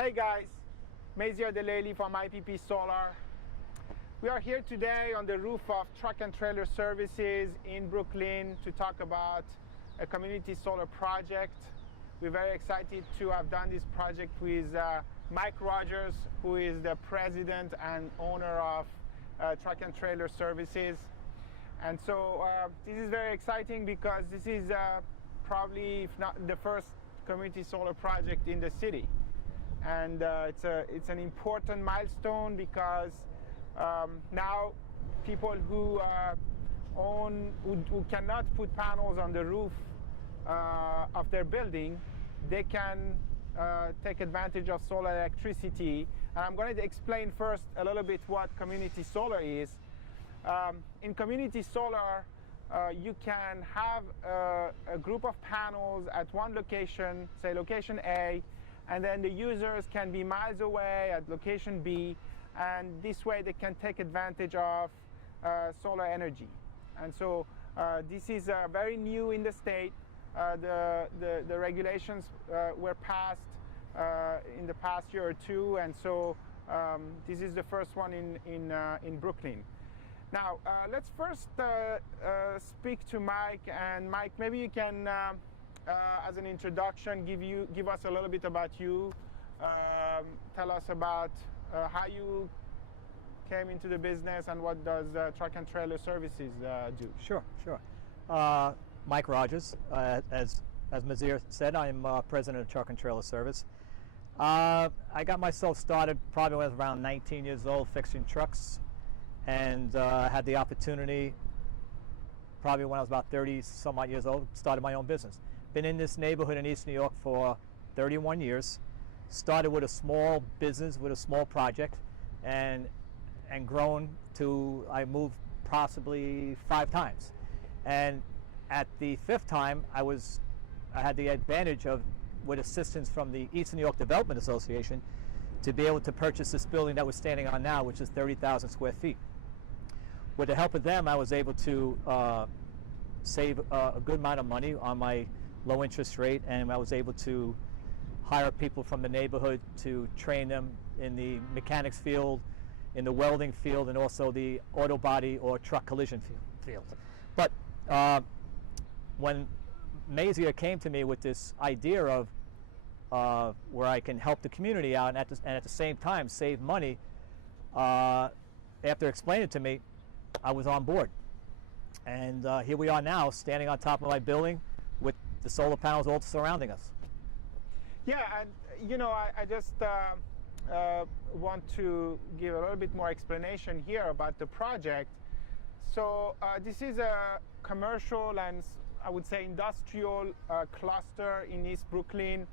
Hey guys, Maziar Delali from IPP Solar. We are here today on the roof of Truck and Trailer Services in Brooklyn to talk about a community solar project. We're very excited to have done this project with Mike Rogers, who is the president and owner of Truck and Trailer Services. And so this is very exciting because this is probably, if not the first community solar project in the city. And it's an important milestone because now people who cannot put panels on the roof of their building, they can take advantage of solar electricity. And I'm going to explain first a little bit what community solar is. In community solar, you can have a group of panels at one location, say location A, and then the users can be miles away at location B, and this way they can take advantage of solar energy. And so this is very new in the state. The regulations were passed in the past year or two, and so this is the first one in Brooklyn. Now let's first speak to Mike, and Mike, maybe you can as an introduction, give us a little bit about you. Tell us about how you came into the business and what does Truck and Trailer Services do. Sure. Mike Rogers, as Maziar said, I'm president of Truck and Trailer Service. I got myself started probably when I was around 19 years old fixing trucks, and had the opportunity probably when I was about 30 some odd years old, started my own business. Been in this neighborhood in East New York for 31 years. Started with a small business, with a small project, and grown to, I moved possibly 5 times. And at the 5th time, I had the advantage of, with assistance from the Eastern New York Development Association, to be able to purchase this building that we're standing on now, which is 30,000 square feet. With the help of them, I was able to save a good amount of money on my low interest rate, and I was able to hire people from the neighborhood to train them in the mechanics field, in the welding field, and also the auto body or truck collision field. But when Maziar came to me with this idea of where I can help the community out and at the same time save money, after explaining it to me, I was on board. And here we are now, standing on top of my building with the solar panels all surrounding us. Yeah, and you know, I just want to give a little bit more explanation here about the project. So this is a commercial and I would say industrial cluster in East Brooklyn.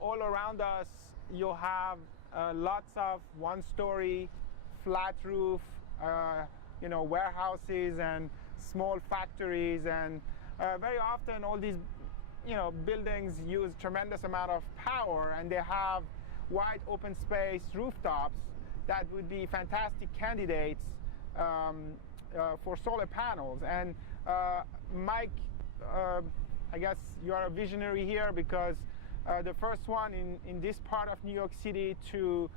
All around us, you'll have lots of one-story flat roof, warehouses and small factories, and very often all these buildings use tremendous amount of power, and they have wide open space rooftops that would be fantastic candidates for solar panels. And Mike, I guess you are a visionary here, because the first one in this part of New York City to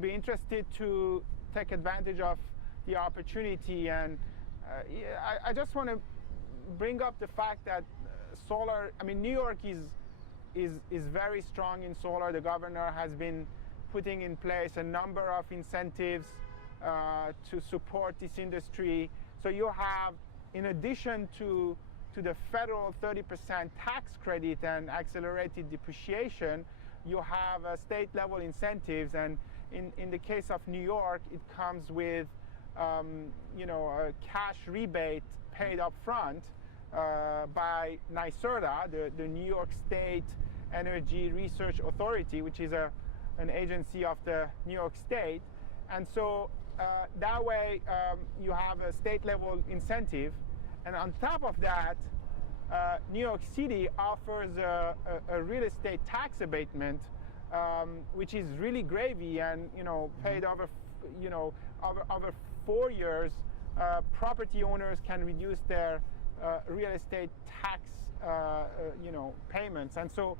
be interested to take advantage of the opportunity. And I just want to bring up the fact that solar, I mean, New York is very strong in solar. The governor has been putting in place a number of incentives to support this industry. So you have, in addition to the federal 30% tax credit and accelerated depreciation, you have state level incentives. And in the case of New York, it comes with a cash rebate paid up front by NYSERDA, the New York State Energy Research Authority, which is an agency of the New York State. And so that way you have a state level incentive. And on top of that, New York City offers a real estate tax abatement, which is really gravy, and paid over 4 years. Property owners can reduce their real estate tax payments. And so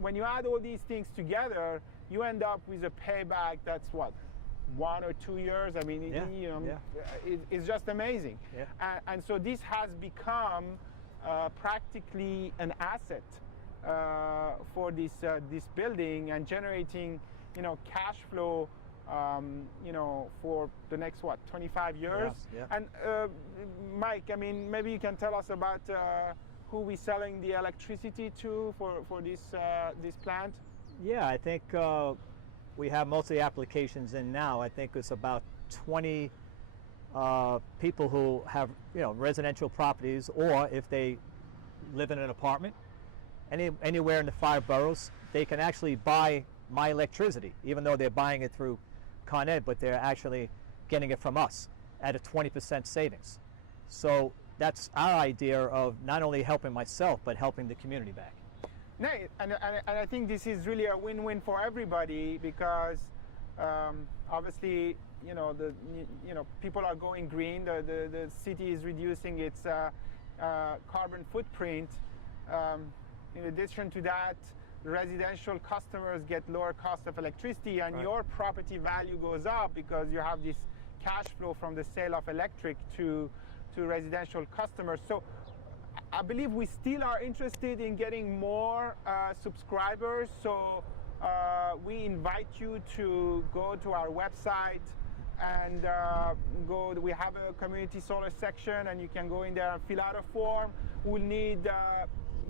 when you add all these things together, you end up with a payback that's what, 1 or 2 years. I mean, it's just amazing. Yeah. And so this has become practically an asset for this building, and generating cash flow for the next 25 years. Yeah. And Mike, I mean, maybe you can tell us about who we're selling the electricity to for this plant. Yeah, I think we have most of the applications in now. I think it's about 20 people who have residential properties, or if they live in an apartment, anywhere in the 5 boroughs, they can actually buy my electricity, even though they're buying it through Con Ed, but they're actually getting it from us at a 20% savings. So that's our idea of not only helping myself, but helping the community back. No, and I think this is really a win-win for everybody, because obviously people are going green. The city is reducing its carbon footprint. In addition to that, residential customers get lower cost of electricity, and Right. your property value goes up because you have this cash flow from the sale of electric to residential customers. So I believe we still are interested in getting more subscribers. So we invite you to go to our website and we have a community solar section, and you can go in there and fill out a form. We'll need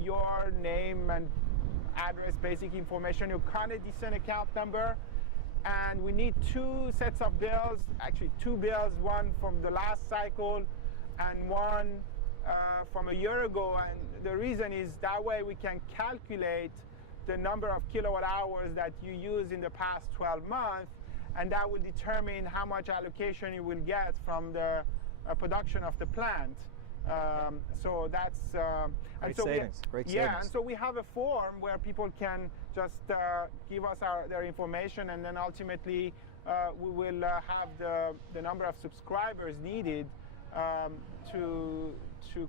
your name and address, basic information, your Con Ed Decent account number, and we need 2 sets of bills, actually 2 bills, one from the last cycle and one from a year ago. And the reason is that way we can calculate the number of kilowatt hours that you use in the past 12 months, and that will determine how much allocation you will get from the production of the plant. So that's Great so savings. Great yeah, savings. and so we have a form where people can just give us their information, and then ultimately we will have the number of subscribers needed to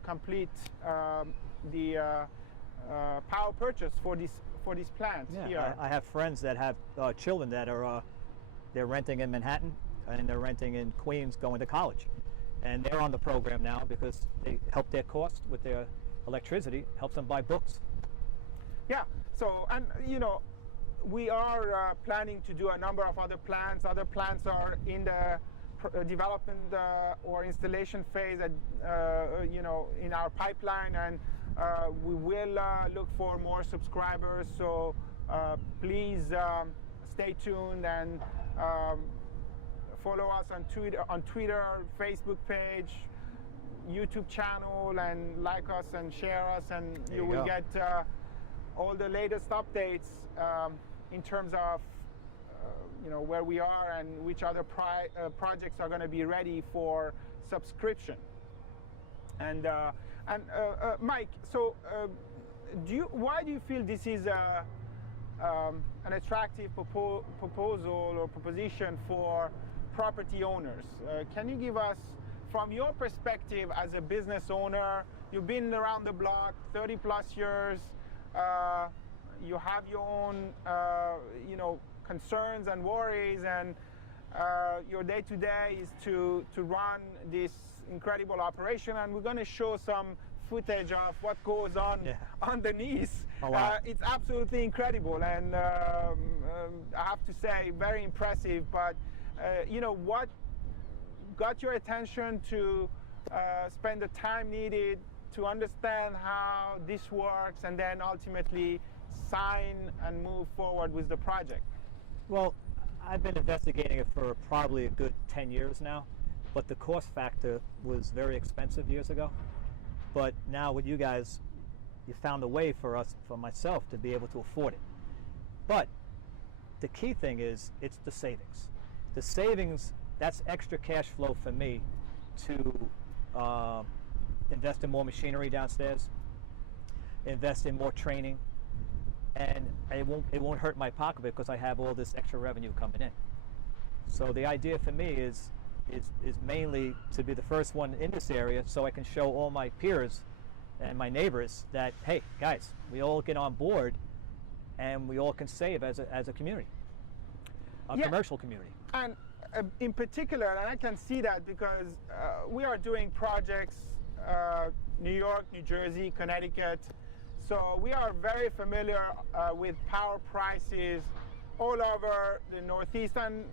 complete the power purchase for this plant here. Yeah, I have friends that have children that are they're renting in Manhattan, and they're renting in Queens going to college, and they're on the program now because they help their cost with their electricity, helps them buy books. Yeah, so, and we are planning to do a number of other plants. Other plants are in the development or installation phase in our pipeline, and we will look for more subscribers. So please stay tuned and follow us on Twitter, Facebook page, YouTube channel, and like us and share us, and you will get all the latest updates in terms of where we are and which other projects are going to be ready for subscription. And Mike, so why do you feel this is an attractive proposal or proposition for property owners? Can you give us, from your perspective as a business owner, you've been around the block 30 plus years, you have your own concerns and worries, and your day-to-day is to run this incredible operation, and we're going to show some footage of what goes on underneath. Oh, wow. It's absolutely incredible, and I have to say, very impressive. But what got your attention to spend the time needed to understand how this works, and then ultimately sign and move forward with the project? Well, I've been investigating it for probably a good 10 years now, but the cost factor was very expensive years ago. But now with you guys, you found a way for myself to be able to afford it. But the key thing is, it's the savings. The savings, that's extra cash flow for me to invest in more machinery downstairs, invest in more training, and it won't hurt my pocket because I have all this extra revenue coming in. So the idea for me is mainly to be the first one in this area, so I can show all my peers and my neighbors that, hey, guys, we all get on board and we all can save as a community, a commercial community. And in particular, and I can see that because we are doing projects New York, New Jersey, Connecticut. So we are very familiar with power prices all over the Northeast and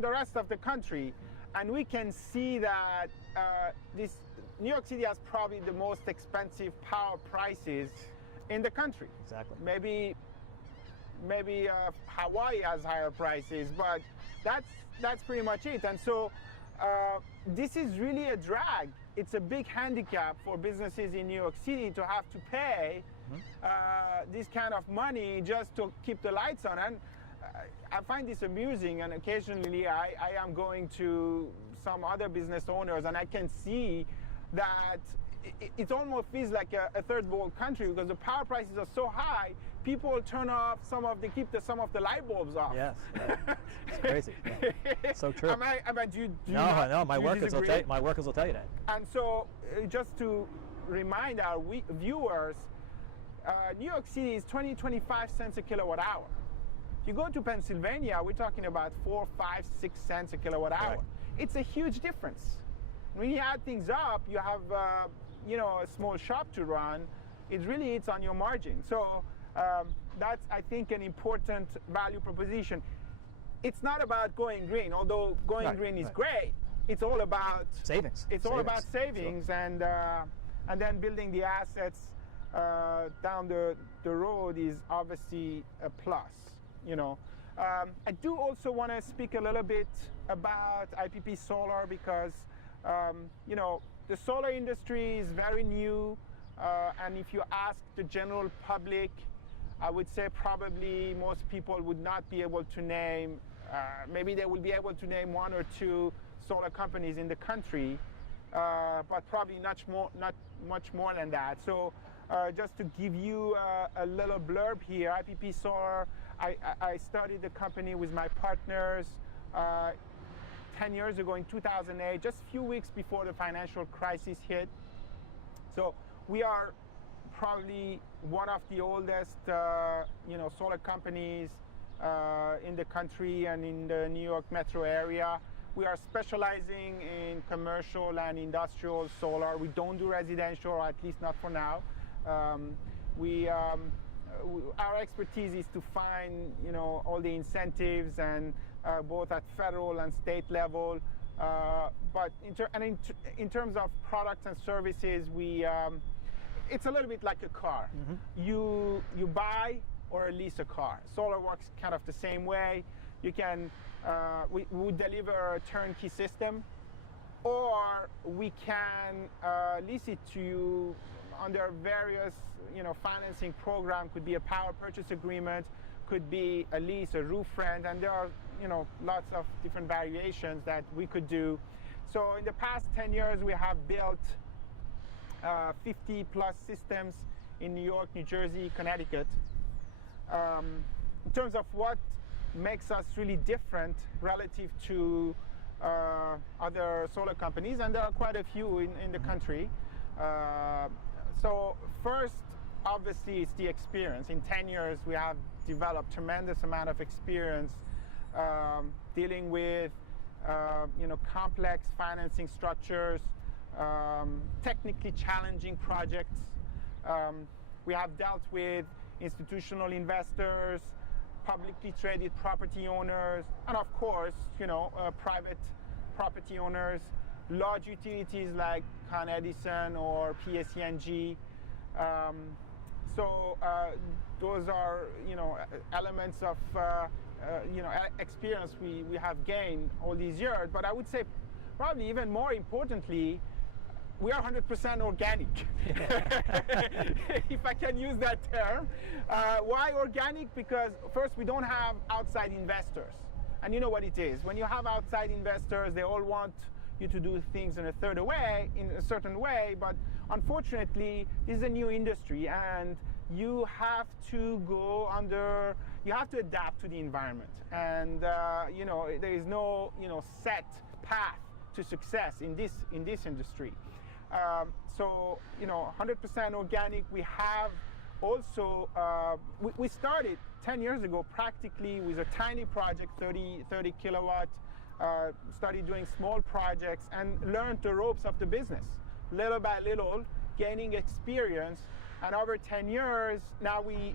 the rest of the country. And we can see that New York City has probably the most expensive power prices in the country. Exactly. Maybe Hawaii has higher prices, but that's pretty much it. And so this is really a drag. It's a big handicap for businesses in New York City to have to pay this kind of money just to keep the lights on. And I find this amusing, and occasionally I am going to some other business owners and I can see that it almost feels like a third world country because the power prices are so high, people turn off some of the light bulbs off. Yes, it's crazy. Yeah. So true. No, my workers will tell you that. And so, just to remind our viewers, New York City is 25 cents a kilowatt hour. If you go to Pennsylvania, we're talking about 4, 5, 6 cents a kilowatt hour. Right. It's a huge difference. When you add things up, you have a small shop to run. It really eats on your margin. So that's, I think, an important value proposition. It's not about going green, although going green is great. It's all about savings. It's all about savings, sure. And then building the assets down the road is obviously a plus. I do also want to speak a little bit about IPP Solar because the solar industry is very new, and if you ask the general public, I would say probably most people would not be able to name, maybe they will be able to name 1 or 2 solar companies in the country, but probably not much more than that. So just to give you a little blurb here, IPP Solar, I started the company with my partners 10 years ago in 2008, just a few weeks before the financial crisis hit. So we are probably one of the oldest solar companies in the country and in the New York metro area. We are specializing in commercial and industrial solar. We don't do residential, or at least not for now. Our expertise is to find, all the incentives and both at federal and state level. But in terms of products and services, it's a little bit like a car. Mm-hmm. You buy or lease a car. Solar works kind of the same way. You can we deliver a turnkey system, or we can lease it to you under various financing program. Could be a power purchase agreement, could be a lease, a roof rent, and there are lots of different variations that we could do. So in the past 10 years we have built 50 plus systems in New York, New Jersey, Connecticut. In terms of what makes us really different relative to other solar companies, and there are quite a few in the country. So first, obviously, it's the experience. In 10 years, we have developed tremendous amount of experience dealing with complex financing structures, technically challenging projects. We have dealt with institutional investors, publicly traded property owners, and of course, private property owners, large utilities like Con Edison or PSE&G. So those are, elements of, experience we have gained all these years. But I would say probably even more importantly, we are 100% organic, if I can use that term. Why organic? Because first, we don't have outside investors. And you know what it is. When you have outside investors, they all want you to do things in a certain way, but unfortunately, this is a new industry, and you have to adapt to the environment. And there is no set path to success in this industry. So, 100% organic. We have also, we started 10 years ago practically with a tiny project, 30 kilowatt, started doing small projects and learned the ropes of the business, little by little, gaining experience. And over 10 years, now we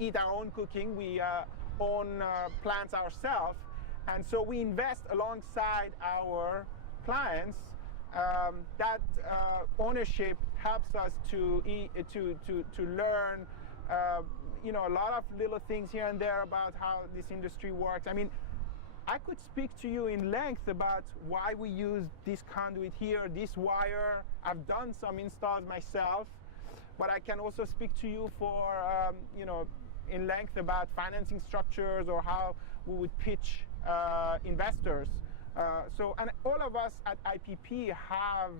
eat our own cooking, we own plants ourselves, and so we invest alongside our clients. That ownership helps us to learn, a lot of little things here and there about how this industry works. I mean, I could speak to you in length about why we use this conduit here, this wire. I've done some installs myself, but I can also speak to you for, in length about financing structures or how we would pitch investors. And all of us at IPP have,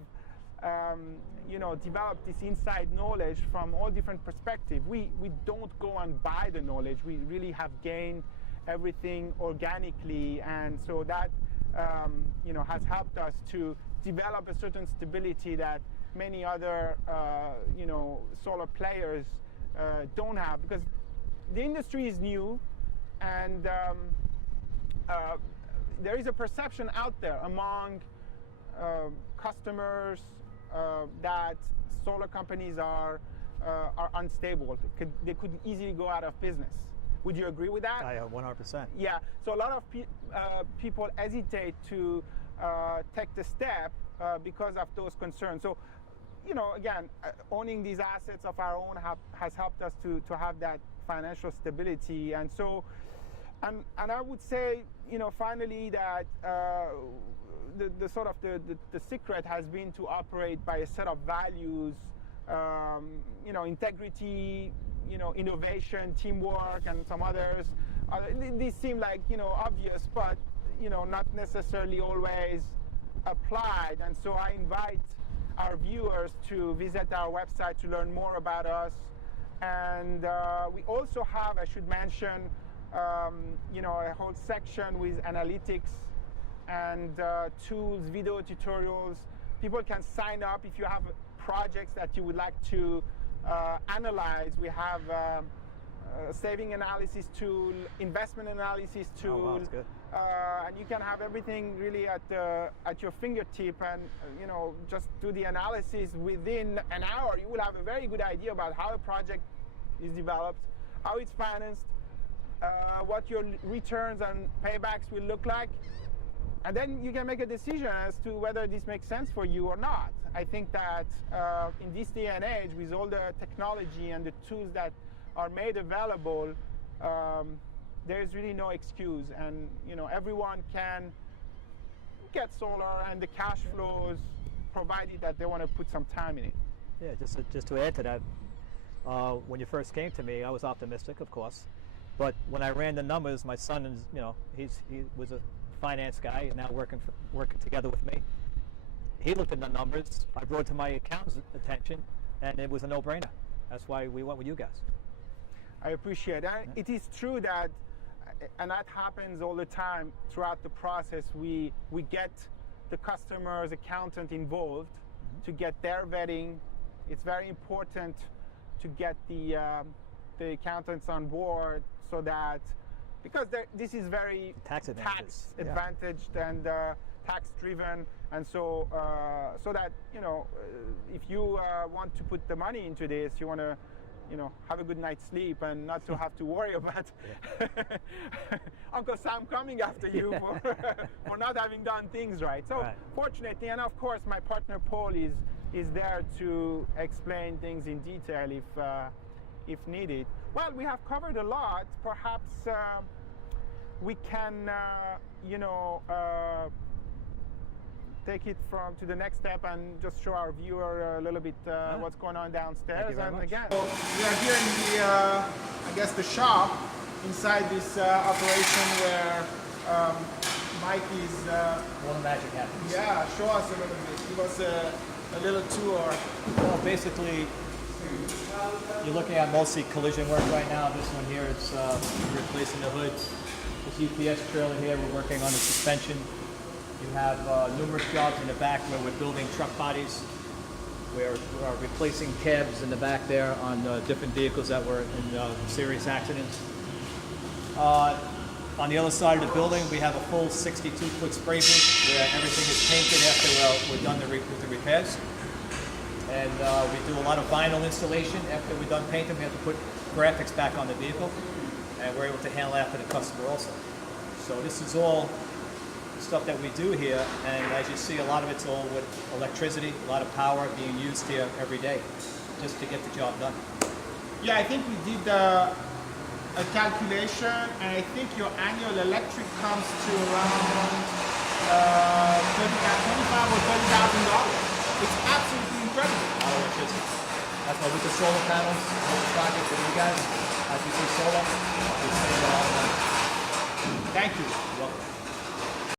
developed this inside knowledge from all different perspectives. We don't go and buy the knowledge. We really have gained everything organically, and so that, has helped us to develop a certain stability that many other, solar players don't have, because the industry is new, and there is a perception out there among customers that solar companies are unstable. They could easily go out of business. Would you agree with that? 100%. Yeah. So a lot of people hesitate to take the step because of those concerns. So, again, owning these assets of our own has helped us to have that financial stability. And so, and I would say, finally, that the sort of the secret has been to operate by a set of values, integrity, innovation, teamwork, and some others. These seem like, obvious, but, not necessarily always applied. And so I invite our viewers to visit our website to learn more about us. And we also have, I should mention, a whole section with analytics and tools, video tutorials. People can sign up if you have projects that you would like to analyze. We have a saving analysis tool, investment analysis tool. Oh, wow, that's good. And you can have everything really at your fingertip, and just do the analysis within an hour. You will have a very good idea about how a project is developed, how it's financed, what your returns and paybacks will look like, and then you can make a decision as to whether this makes sense for you or not. I think that in this day and age, with all the technology and the tools that are made available, there is really no excuse, and everyone can get solar and the cash flows, provided that they want to put some time in it. Yeah, just to add to that, when you first came to me, I was optimistic, of course, but when I ran the numbers, my son is, he was a finance guy and now working together with me. He looked at the numbers. I brought it to my accountant's attention, and it was a no-brainer. That's why we went with you guys. I appreciate that. It is true that, and that happens all the time throughout the process, we get the customer's accountant involved to get their vetting. It's very important to get the accountants on board, so that, because this is very tax advantaged and tax driven, and so so that if you want to put the money into this, you want to have a good night's sleep and not to have to worry about Uncle Sam coming after you for not having done things right. So fortunately, and of course my partner Paul is there to explain things in detail if needed. Well, we have covered a lot. Perhaps we can take it to the next step and just show our viewer a little bit what's going on downstairs. And again, so we are here in the, I guess, the shop inside this operation where Mike is. All the magic happens. Yeah, show us a little bit. Give us a little tour. Well, basically, you're looking at mostly collision work right now. This one here is replacing the hood. This UPS trailer here, we're working on the suspension. You have numerous jobs in the back where we're building truck bodies. We're replacing cabs in the back there on different vehicles that were in serious accidents. On the other side of the building, we have a full 62-foot spray booth where everything is painted after we're done with the repairs. And we do a lot of vinyl installation. After we're done painting, we have to put graphics back on the vehicle, and we're able to handle that for the customer also. So this is all stuff that we do here, and as you see, a lot of it's all with electricity, a lot of power being used here every day just to get the job done. Yeah, I think we did a calculation, and I think your annual electric comes to around $25,000 or $30,000. It's absolutely incredible. A lot of electricity. That's why with the solar panels, with the project with you guys, as you see solar, we save a lot of money. Thank you. You're welcome.